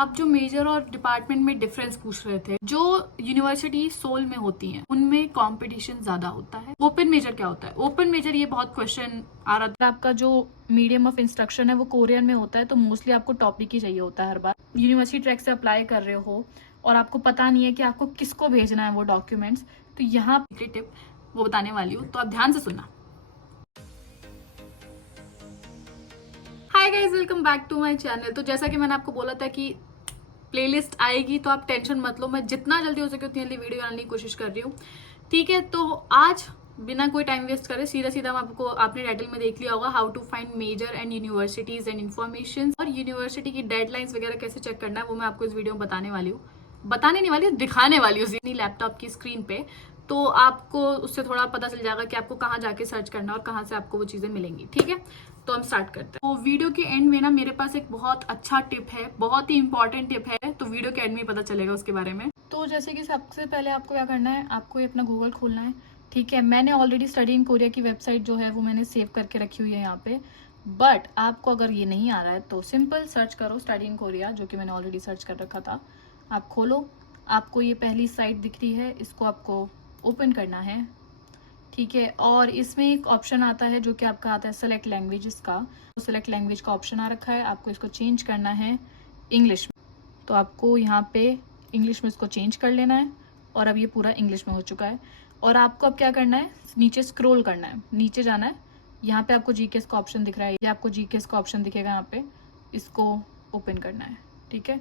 आप जो मेजर और डिपार्टमेंट में डिफरेंस पूछ रहे थे, जो यूनिवर्सिटी सोल में होती हैं उनमें कंपटीशन ज्यादा होता है। ओपन मेजर क्या होता है? ओपन मेजर, ये बहुत क्वेश्चन आ रहा था। आपका जो मीडियम ऑफ इंस्ट्रक्शन है वो कोरियन में होता है, तो मोस्टली आपको टॉपिक ही चाहिए होता है हर बार। यूनिवर्सिटी ट्रैक से अप्लाई कर रहे हो और आपको पता नहीं है कि आपको किसको भेजना है वो डॉक्यूमेंट्स, तो यहाँ टिप वो बताने वाली हूँ, तो आप ध्यान से सुनना। Hi guys, welcome back to my channel. तो जैसा कि मैंने आपको बोला था कि प्लेलिस्ट आएगी, तो आप टेंशन मत लो, मैं जितना जल्दी हो सके उतनी जल्दी वीडियो बनाने की कोशिश कर रही हूँ। ठीक है, तो आज बिना कोई टाइम वेस्ट करे सीधा सीधा मैं आपने टाइटल में देख लिया होगा, how to find major and universities and information, और यूनिवर्सिटी की डेडलाइंस वगैरह कैसे चेक करना है वो मैं आपको इस वीडियो में बताने वाली हूँ। बताने नहीं वाली हूँ, दिखाने वाली हूँ अपनी लैपटॉप की स्क्रीन पे। तो आपको उससे थोड़ा पता चल जाएगा कि आपको कहाँ जाके सर्च करना है और कहाँ से आपको वो चीजें मिलेंगी। ठीक है, तो हम स्टार्ट करते हैं। तो वीडियो के एंड में ना मेरे पास एक बहुत अच्छा टिप है, बहुत ही इंपॉर्टेंट टिप है, तो वीडियो के एंड में ही पता चलेगा उसके बारे में। तो जैसे कि सबसे पहले आपको क्या करना है, आपको अपना गूगल खोलना है। ठीक है, मैंने ऑलरेडी स्टडी इन कोरिया की वेबसाइट जो है वो मैंने सेव करके रखी हुई है यहाँ पे। बट आपको अगर ये नहीं आ रहा है तो सिंपल सर्च करो स्टडी इन कोरिया, जो कि मैंने ऑलरेडी सर्च कर रखा था। आप खोलो, आपको ये पहली साइट दिख रही है, इसको आपको ओपन करना है। ठीक है, और इसमें एक ऑप्शन आता है जो कि आपका आता है सेलेक्ट लैंग्वेजेस का। तो सेलेक्ट लैंग्वेज का ऑप्शन आ रखा है, आपको इसको चेंज करना है इंग्लिश में। तो आपको यहाँ पे इंग्लिश में इसको चेंज कर लेना है, और अब ये पूरा इंग्लिश में हो चुका है। और आपको अब क्या करना है, नीचे स्क्रॉल करना है, नीचे जाना है। यहाँ पे आपको जीकेएस का ऑप्शन दिख रहा है, ये आपको जीकेएस का ऑप्शन दिखेगा यहाँ पे, इसको ओपन करना है। ठीक है,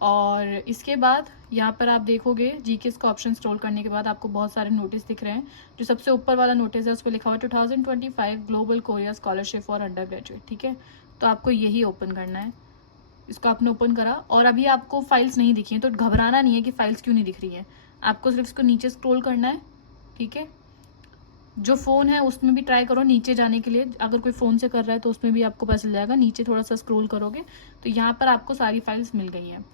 और इसके बाद यहाँ पर आप देखोगे जीकेएस का ऑप्शन स्क्रॉल करने के बाद आपको बहुत सारे नोटिस दिख रहे हैं। जो सबसे ऊपर वाला नोटिस है उस पर लिखा हुआ है 2025 global Korea scholarship for under graduate. ठीक है, तो आपको यही ओपन करना है। इसको आपने ओपन करा और अभी आपको फाइल्स नहीं दिखी हैं, तो घबराना नहीं है कि फाइल्स क्यों नहीं दिख रही हैं। आपको सिर्फ इसको नीचे स्क्रॉल करना है। ठीक है, जो फोन है उसमें भी ट्राई करो नीचे जाने के लिए, अगर कोई फोन से कर रहा है तो उसमें भी आपको पता चल जाएगा। नीचे थोड़ा सा स्क्रॉल करोगे तो यहाँ पर आपको सारी फाइल्स मिल गई हैं।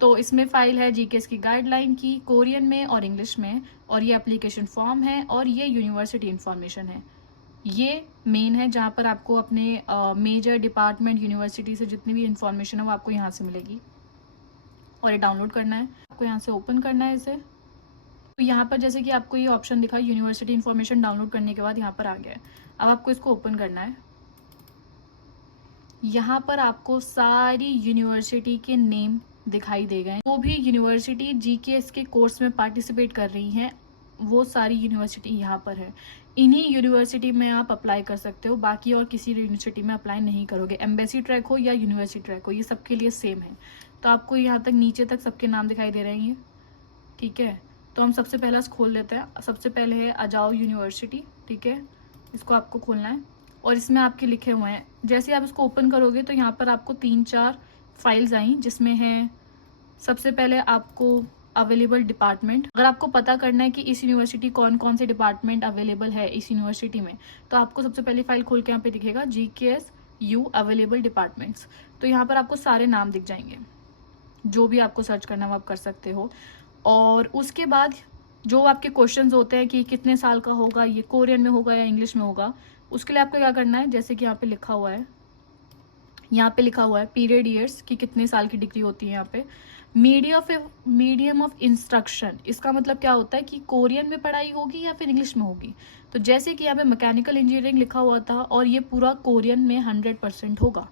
तो इसमें फाइल है जीकेएस की गाइडलाइन की, कोरियन में और इंग्लिश में, और ये एप्लीकेशन फॉर्म है, और ये यूनिवर्सिटी इंफॉर्मेशन है। ये मेन है जहाँ पर आपको अपने मेजर डिपार्टमेंट यूनिवर्सिटी से जितनी भी इंफॉर्मेशन है वो आपको यहाँ से मिलेगी। और ये डाउनलोड करना है, आपको यहाँ से ओपन करना है इसे। तो यहाँ पर जैसे कि आपको ये ऑप्शन दिखा यूनिवर्सिटी इन्फॉर्मेशन, डाउनलोड करने के बाद यहाँ पर आ गया है। अब आपको इसको ओपन करना है। यहाँ पर आपको सारी यूनिवर्सिटी के नेम दिखाई दे गए। जो भी यूनिवर्सिटी जीकेएस के कोर्स में पार्टिसिपेट कर रही हैं वो सारी यूनिवर्सिटी यहाँ पर है। इन्हीं यूनिवर्सिटी में आप अप्लाई कर सकते हो, बाकी और किसी यूनिवर्सिटी में अप्लाई नहीं करोगे। एम्बेसी ट्रैक हो या यूनिवर्सिटी ट्रैक हो, ये सबके लिए सेम है। तो आपको यहाँ तक नीचे तक सबके नाम दिखाई दे रहे हैं। ठीक है, तो हम सबसे पहला खोल लेते हैं। सबसे पहले है अजाओ यूनिवर्सिटी। ठीक है, इसको आपको खोलना है और इसमें आपके लिखे हुए हैं। जैसे आप इसको ओपन करोगे तो यहाँ पर आपको 3-4 फाइल्स आई, जिसमें है सबसे पहले आपको अवेलेबल डिपार्टमेंट। अगर आपको पता करना है कि इस यूनिवर्सिटी कौन कौन से डिपार्टमेंट अवेलेबल है इस यूनिवर्सिटी में, तो आपको सबसे पहले फाइल खोल के यहाँ पे दिखेगा जीकेएस यू अवेलेबल डिपार्टमेंट्स। तो यहाँ पर आपको सारे नाम दिख जाएंगे, जो भी आपको सर्च करना है वो आप कर सकते हो। और उसके बाद जो आपके क्वेश्चंस होते हैं कि कितने साल का होगा, ये कोरियन में होगा या इंग्लिश में होगा, उसके लिए आपको क्या करना है, जैसे कि यहाँ पे लिखा हुआ है, यहाँ पे लिखा हुआ है पीरियड ईयर्स की कितने साल की डिग्री होती है। यहाँ पे मीडियम ऑफ इंस्ट्रक्शन, इसका मतलब क्या होता है कि कोरियन में पढ़ाई होगी या फिर इंग्लिश में होगी। तो जैसे कि यहाँ पे मैकेनिकल इंजीनियरिंग लिखा हुआ था और ये पूरा कोरियन में 100% होगा,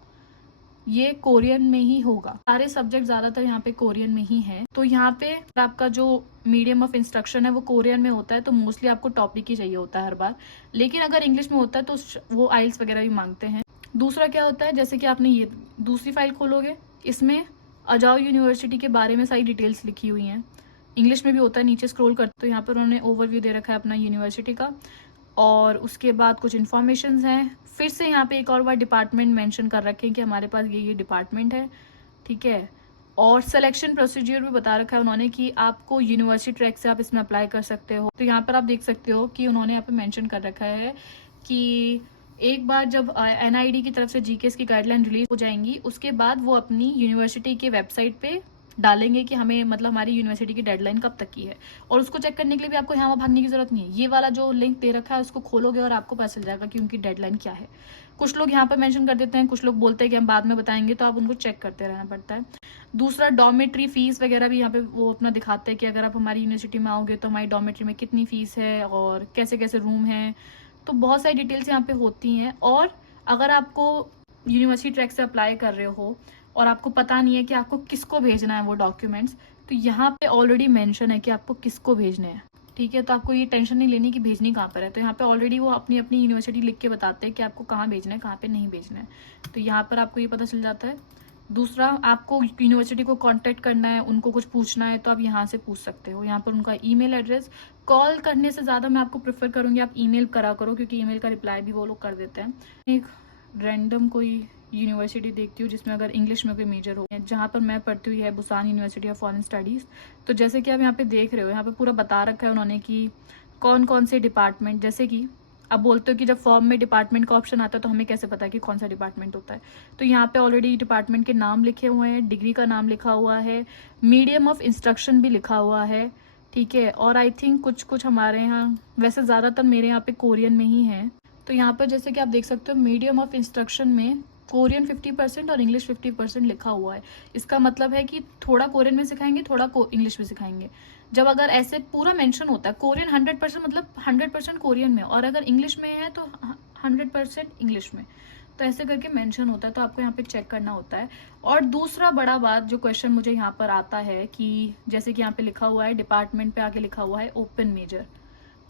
ये कोरियन में ही होगा। सारे सब्जेक्ट ज्यादातर यहाँ पे कोरियन में ही है। तो यहाँ पे आपका जो मीडियम ऑफ इंस्ट्रक्शन है वो कोरियन में होता है, तो मोस्टली आपको टॉपिक ही चाहिए होता है हर बार। लेकिन अगर इंग्लिश में होता है तो वो आइल्स वगैरह भी मांगते हैं। दूसरा क्या होता है, जैसे कि आपने ये दूसरी फाइल खोलोगे, इसमें अजाओ यूनिवर्सिटी के बारे में सारी डिटेल्स लिखी हुई हैं। इंग्लिश में भी होता है, नीचे स्क्रॉल करते तो यहाँ पर उन्होंने ओवरव्यू दे रखा है अपना यूनिवर्सिटी का, और उसके बाद कुछ इन्फॉर्मेशन हैं। फिर से यहाँ पे एक और बार डिपार्टमेंट मेंशन कर रखे हैं कि हमारे पास ये डिपार्टमेंट है। ठीक है, और सिलेक्शन प्रोसीजर भी बता रखा है उन्होंने कि आपको यूनिवर्सिटी ट्रैक से आप इसमें अप्लाई कर सकते हो। तो यहाँ पर आप देख सकते हो कि उन्होंने यहाँ पे मेंशन कर रखा है कि एक बार जब एनआईडी की तरफ से जीकेएस की गाइडलाइन रिलीज हो जाएंगी, उसके बाद वो अपनी यूनिवर्सिटी के वेबसाइट पे डालेंगे कि हमें मतलब हमारी यूनिवर्सिटी की डेडलाइन कब तक की है, और उसको चेक करने के लिए भी आपको यहाँ भागने की जरूरत नहीं है। ये वाला जो लिंक दे रखा है उसको खोलोगे और आपको पता चल जाएगा कि उनकी डेडलाइन क्या है। कुछ लोग यहाँ पर मेंशन कर देते हैं, कुछ लोग बोलते हैं कि हम बाद में बताएंगे, तो आप उनको चेक करते रहना पड़ता है। दूसरा, डॉर्मेट्री फीस वगैरह भी यहाँ पे वो अपना दिखाते हैं कि अगर आप हमारी यूनिवर्सिटी में आओगे तो हमारी डॉर्मेट्री में कितनी फीस है और कैसे कैसे रूम है, तो बहुत सारी डिटेल्स यहाँ पे होती हैं। और अगर आपको यूनिवर्सिटी ट्रैक से अप्लाई कर रहे हो और आपको पता नहीं है कि आपको किसको भेजना है वो डॉक्यूमेंट्स, तो यहाँ पे ऑलरेडी मेंशन है कि आपको किसको भेजने हैं, ठीक है। तो आपको ये टेंशन नहीं लेनी कि भेजनी कहाँ पर है, तो यहाँ पे ऑलरेडी वो अपनी अपनी यूनिवर्सिटी लिख के बताते हैं कि आपको कहाँ भेजना है, कहाँ पे नहीं भेजना है, तो यहाँ पर आपको ये पता चल जाता है। दूसरा, आपको यूनिवर्सिटी को कांटेक्ट करना है, उनको कुछ पूछना है, तो आप यहाँ से पूछ सकते हो। यहाँ पर उनका ईमेल एड्रेस, कॉल करने से ज़्यादा मैं आपको प्रेफर करूँगी आप ईमेल करा करो, क्योंकि ईमेल का रिप्लाई भी वो लोग कर देते हैं। एक रैंडम कोई यूनिवर्सिटी देखती हूँ जिसमें अगर इंग्लिश में कोई मेजर हो, जहाँ पर मैं पढ़ती हुई है Busan university of foreign studies. तो जैसे कि आप यहाँ पे देख रहे हो, यहाँ पे पूरा बता रखा है उन्होंने कि कौन कौन से डिपार्टमेंट, जैसे कि अब बोलते हो कि जब फॉर्म में डिपार्टमेंट का ऑप्शन आता है तो हमें कैसे पता है कि कौन सा डिपार्टमेंट होता है, तो यहाँ पे ऑलरेडी डिपार्टमेंट के नाम लिखे हुए हैं, डिग्री का नाम लिखा हुआ है, मीडियम ऑफ इंस्ट्रक्शन भी लिखा हुआ है, ठीक है। और आई थिंक कुछ कुछ हमारे यहाँ, वैसे ज़्यादातर मेरे यहाँ पे कोरियन में ही है, तो यहाँ पर जैसे कि आप देख सकते हो मीडियम ऑफ इंस्ट्रक्शन में कोरियन 50% और इंग्लिश 50% लिखा हुआ है। इसका मतलब है कि थोड़ा कोरियन में सिखाएंगे, थोड़ा इंग्लिश में सिखाएंगे। जब अगर ऐसे पूरा मेंशन होता है कोरियन 100% मतलब 100% कोरियन में, और अगर इंग्लिश में है तो 100% इंग्लिश में, तो ऐसे करके मेंशन होता है, तो आपको यहाँ पे चेक करना होता है। और दूसरा बड़ा बात जो क्वेश्चन मुझे यहाँ पर आता है कि जैसे कि यहाँ पे लिखा हुआ है डिपार्टमेंट पे आगे लिखा हुआ है ओपन मेजर।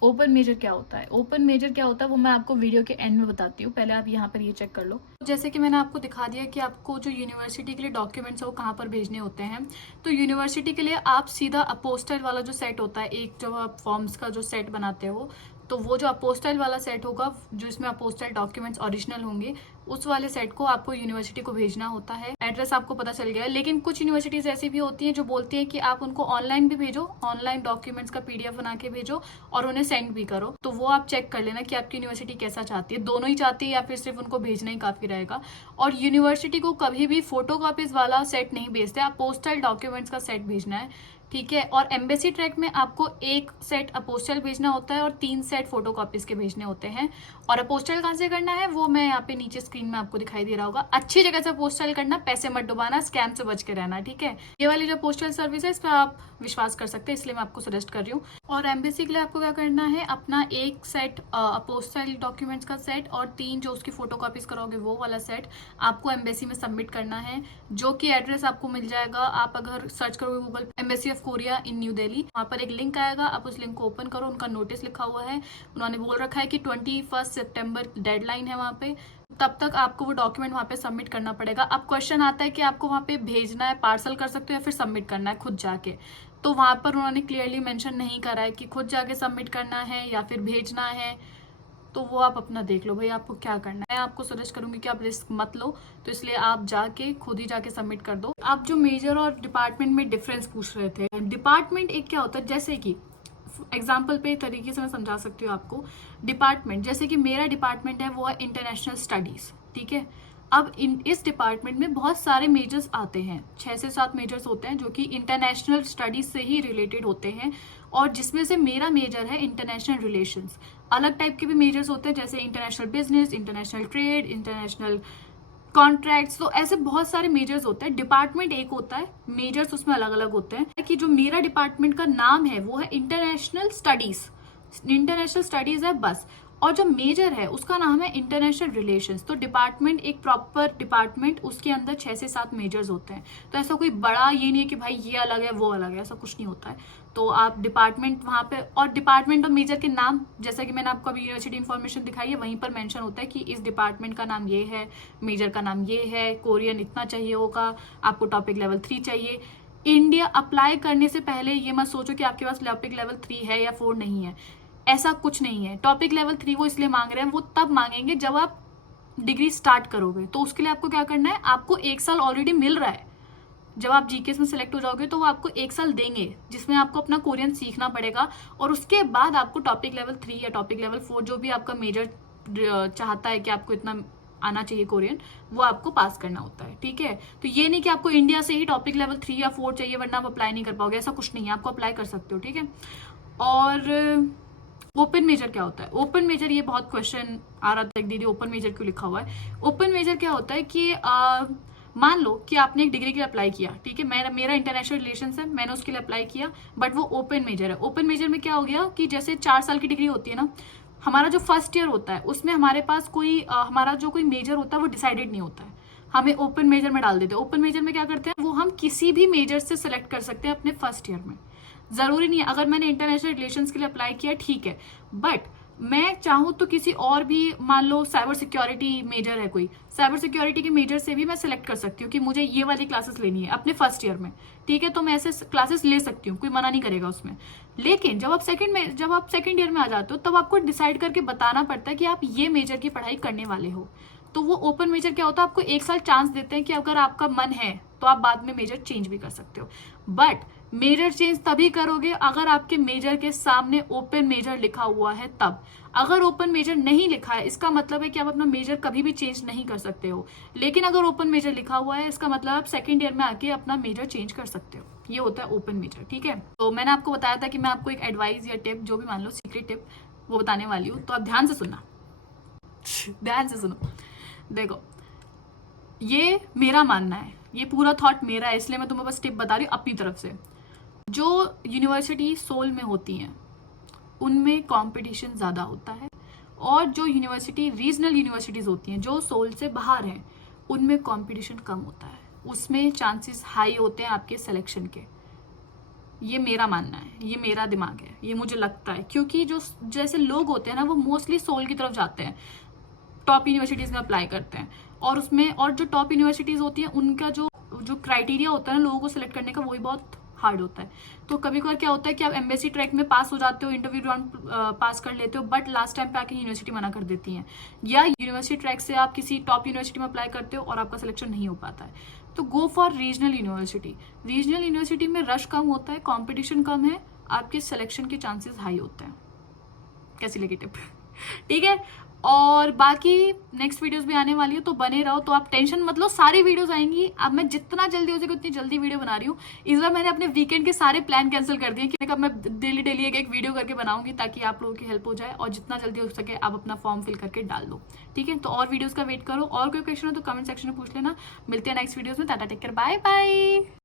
ओपन मेजर क्या होता है, ओपन मेजर क्या होता है वो मैं आपको वीडियो के एंड में बताती हूँ, पहले आप यहाँ पर ये चेक कर लो। जैसे कि मैंने आपको दिखा दिया कि आपको जो यूनिवर्सिटी के लिए डॉक्यूमेंट्स है वो कहाँ पर भेजने होते हैं। तो यूनिवर्सिटी के लिए आप सीधा अपोस्टाइल वाला जो सेट होता है, एक जो आप फॉर्म्स का जो सेट बनाते हो, तो वो जो अपोस्टाइल वाला सेट होगा, जो इसमें अपोस्टाइल डॉक्यूमेंट्स ओरिजिनल होंगे, उस वाले सेट को आपको यूनिवर्सिटी को भेजना होता है। एड्रेस आपको पता चल गया है, लेकिन कुछ यूनिवर्सिटीज ऐसी भी होती हैं जो बोलती हैं कि आप उनको ऑनलाइन भी भेजो, ऑनलाइन डॉक्यूमेंट्स का PDF बना के भेजो और उन्हें सेंड भी करो। तो वो आप चेक कर लेना कि आपकी यूनिवर्सिटी कैसा चाहती है, दोनों ही चाहती है या फिर सिर्फ उनको भेजना ही काफी रहेगा। और यूनिवर्सिटी को कभी भी फोटोकॉपीज वाला सेट नहीं भेजते, आप पोस्टल डॉक्यूमेंट्स का सेट भेजना है, ठीक है। और एम्बेसी ट्रैक में आपको एक सेट अपोस्टल भेजना होता है और 3 सेट फोटोकॉपीज के भेजने होते हैं। और अपोस्टल कहाँ से करना है वो मैं यहाँ पे नीचे स्क्रीन में आपको दिखाई दे रहा होगा। अच्छी जगह से अपोस्टल करना, पैसे मत डुबाना, स्कैम से बच के रहना, ठीक है। ये वाली जो पोस्टल सर्विस है इस पर आप विश्वास कर सकते हैं, इसलिए मैं आपको सजेस्ट कर रही हूँ। और एम्बेसी के लिए आपको क्या करना है, अपना एक सेट अपोस्टल डॉक्यूमेंट्स का सेट और 3 जो उसकी फोटोकॉपीज कराओगे वो वाला सेट आपको एम्बेसी में सबमिट करना है, जो कि एड्रेस आपको मिल जाएगा। आप अगर सर्च करोगे Google embassy of Korea in new Delhi, वहाँ पर एक लिंक आएगा, आप उस लिंक को ओपन करो। उनका नोटिस लिखा हुआ है, उन्होंने बोल रखा है कि 21 सितंबर डेडलाइन है वहाँ पे, तब तक आपको वो डॉक्यूमेंट वहाँ पे सबमिट करना पड़ेगा। अब क्वेश्चन आता है कि आपको वहाँ पे भेजना है, पार्सल कर सकते हो या फिर सबमिट करना है खुद जाके, तो वहाँ पर उन्होंने क्लियरली मेंशन नहीं करा है कि खुद जाके सबमिट करना है या फिर भेजना है, तो वो आप अपना देख लो भाई आपको क्या करना है। मैं आपको सजेस्ट करूंगी कि आप रिस्क मत लो, तो इसलिए आप जाके खुद ही जाके सबमिट कर दो। आप जो मेजर और डिपार्टमेंट में डिफरेंस पूछ रहे थे, डिपार्टमेंट एक क्या होता है, जैसे कि एग्जाम्पल पे तरीके से मैं समझा सकती हूँ आपको। डिपार्टमेंट जैसे कि मेरा डिपार्टमेंट है वो है इंटरनेशनल स्टडीज, ठीक है। अब इस डिपार्टमेंट में बहुत सारे मेजर्स आते हैं, 6 से 7 मेजर्स होते हैं जो कि इंटरनेशनल स्टडीज से ही रिलेटेड होते हैं, और जिसमें से मेरा मेजर है इंटरनेशनल रिलेशंस। अलग टाइप के भी मेजर्स होते हैं जैसे international business, international trade, international contracts, तो ऐसे बहुत सारे मेजर्स होते हैं। डिपार्टमेंट एक होता है, मेजर्स उसमें अलग अलग होते हैं। कि जो मेरा डिपार्टमेंट का नाम है वो है इंटरनेशनल स्टडीज, इंटरनेशनल स्टडीज है बस, और जो मेजर है उसका नाम है इंटरनेशनल रिलेशंस। तो डिपार्टमेंट एक प्रॉपर डिपार्टमेंट, उसके अंदर 6 से 7 मेजर्स होते हैं। तो ऐसा कोई बड़ा ये नहीं है कि भाई ये अलग है वो अलग है, ऐसा कुछ नहीं होता है। तो आप डिपार्टमेंट वहाँ पे, और डिपार्टमेंट और मेजर के नाम जैसा कि मैंने आपको अभी यूनिवर्सिटी इन्फॉर्मेशन दिखाई है वहीं पर मेंशन होता है कि इस डिपार्टमेंट का नाम ये है, मेजर का नाम ये है, कोरियन इतना चाहिए होगा, आपको टॉपिक लेवल 3 चाहिए। इंडिया अप्लाई करने से पहले ये मत सोचो कि आपके पास टॉपिक लेवल 3 है या 4 नहीं है, ऐसा कुछ नहीं है। टॉपिक लेवल 3 वो इसलिए मांग रहे हैं, वो तब मांगेंगे जब आप डिग्री स्टार्ट करोगे। तो उसके लिए आपको क्या करना है, आपको 1 साल ऑलरेडी मिल रहा है। जब आप जीकेएस में सिलेक्ट हो जाओगे तो वो आपको 1 साल देंगे जिसमें आपको अपना कोरियन सीखना पड़ेगा, और उसके बाद आपको टॉपिक लेवल 3 या टॉपिक लेवल 4 जो भी आपका मेजर चाहता है कि आपको इतना आना चाहिए कोरियन, वो आपको पास करना होता है, ठीक है। तो ये नहीं कि आपको इंडिया से ही टॉपिक लेवल 3 या 4 चाहिए वरना आप अप्लाई नहीं कर पाओगे, ऐसा कुछ नहीं है, आपको अप्लाई कर सकते हो, ठीक है। और ओपन मेजर क्या होता है? ओपन मेजर, ये बहुत क्वेश्चन आ रहा था एक दीदी, ओपन मेजर क्यों लिखा हुआ है? ओपन मेजर क्या होता है कि मान लो कि आपने एक डिग्री के लिए अप्लाई किया, ठीक है, मेरा इंटरनेशनल रिलेशंस है, मैंने उसके लिए अप्लाई किया, बट वो ओपन मेजर है। ओपन मेजर में क्या हो गया कि जैसे 4 साल की डिग्री होती है ना, हमारा जो फर्स्ट ईयर होता है उसमें हमारे पास कोई हमारा जो कोई मेजर होता है वो डिसाइडेड नहीं होता है, हमें ओपन मेजर में डाल देते हैं। ओपन मेजर में क्या करते हैं, वो हम किसी भी मेजर से सिलेक्ट कर सकते हैं अपने फर्स्ट ईयर में। जरूरी नहीं है, अगर मैंने इंटरनेशनल रिलेशंस के लिए अप्लाई किया ठीक है, बट मैं चाहूँ तो किसी और भी, मान लो साइबर सिक्योरिटी मेजर है कोई, साइबर सिक्योरिटी के मेजर से भी मैं सिलेक्ट कर सकती हूँ कि मुझे ये वाली क्लासेस लेनी है अपने फर्स्ट ईयर में, ठीक है, तो मैं ऐसे क्लासेस ले सकती हूँ, कोई मना नहीं करेगा उसमें। लेकिन जब आप सेकंड ईयर में आ जाते हो तब आपको डिसाइड करके बताना पड़ता है कि आप ये मेजर की पढ़ाई करने वाले हो। तो वो ओपन मेजर क्या होता है, आपको 1 साल चांस देते हैं कि अगर आपका मन है तो आप बाद में मेजर चेंज भी कर सकते हो, बट मेजर चेंज तभी करोगे अगर आपके मेजर के सामने ओपन मेजर लिखा हुआ है तब। अगर ओपन मेजर नहीं लिखा है इसका मतलब है कि आप अपना मेजर कभी भी चेंज नहीं कर सकते हो, लेकिन अगर ओपन मेजर लिखा हुआ है इसका मतलब आप सेकंड ईयर में आके अपना मेजर चेंज कर सकते हो, ये होता है ओपन मेजर, ठीक है। तो मैंने आपको बताया था कि मैं आपको एक एडवाइस या टिप, जो भी मान लो सीक्रेट टिप, वो बताने वाली हूँ, तो आप ध्यान से सुनना, ध्यान से सुनो। देखो, ये मेरा मानना है, ये पूरा थॉट मेरा है, इसलिए मैं तुम्हें बस टिप बता रही हूँ अपनी तरफ से। जो यूनिवर्सिटी सोल में होती हैं उनमें कंपटीशन ज़्यादा होता है, और जो यूनिवर्सिटी रीजनल यूनिवर्सिटीज़ होती हैं जो सोल से बाहर हैं उनमें कंपटीशन कम होता है, उसमें चांसेस हाई होते हैं आपके सिलेक्शन के। ये मेरा मानना है, ये मेरा दिमाग है, ये मुझे लगता है, क्योंकि जो जैसे लोग होते हैं ना वो मोस्टली सोल की तरफ जाते हैं, टॉप यूनिवर्सिटीज़ में अप्लाई करते हैं, और उसमें और जो टॉप यूनिवर्सिटीज़ होती हैं उनका जो क्राइटेरिया होता है ना लोगों को सिलेक्ट करने का, वो भी बहुत हार्ड होता है। तो कभी कभार क्या होता है कि आप एम्बेसी ट्रैक में पास हो जाते हो, इंटरव्यू राउंड पास कर लेते हो, बट लास्ट टाइम पे आके यूनिवर्सिटी मना कर देती हैं, या यूनिवर्सिटी ट्रैक से आप किसी टॉप यूनिवर्सिटी में अप्लाई करते हो और आपका सिलेक्शन नहीं हो पाता है। तो go for regional university. Regional university में रश कम होता है, कॉम्पिटिशन कम है, आपके सिलेक्शन के चांसेस हाई होते हैं। कैसी लगी टिप? ठीक है, और बाकी नेक्स्ट वीडियोस भी आने वाली है तो बने रहो, तो आप टेंशन मत लो, सारी वीडियोस आएंगी। अब मैं जितना जल्दी हो सके उतनी जल्दी वीडियो बना रही हूँ। इस बार मैंने अपने वीकेंड के सारे प्लान कैंसिल कर दिए कि मैं डेली डेली एक वीडियो करके बनाऊंगी ताकि आप लोगों की हेल्प हो जाए, और जितना जल्दी हो सके आप अपना फॉर्म फिल करके डाल दो, ठीक है। तो और वीडियोज का वेट करो, और कोई क्वेश्चन हो तो कमेंट सेक्शन में पूछ लेना। मिलते हैं नेक्स्ट वीडियोज में, tata, take care, bye bye.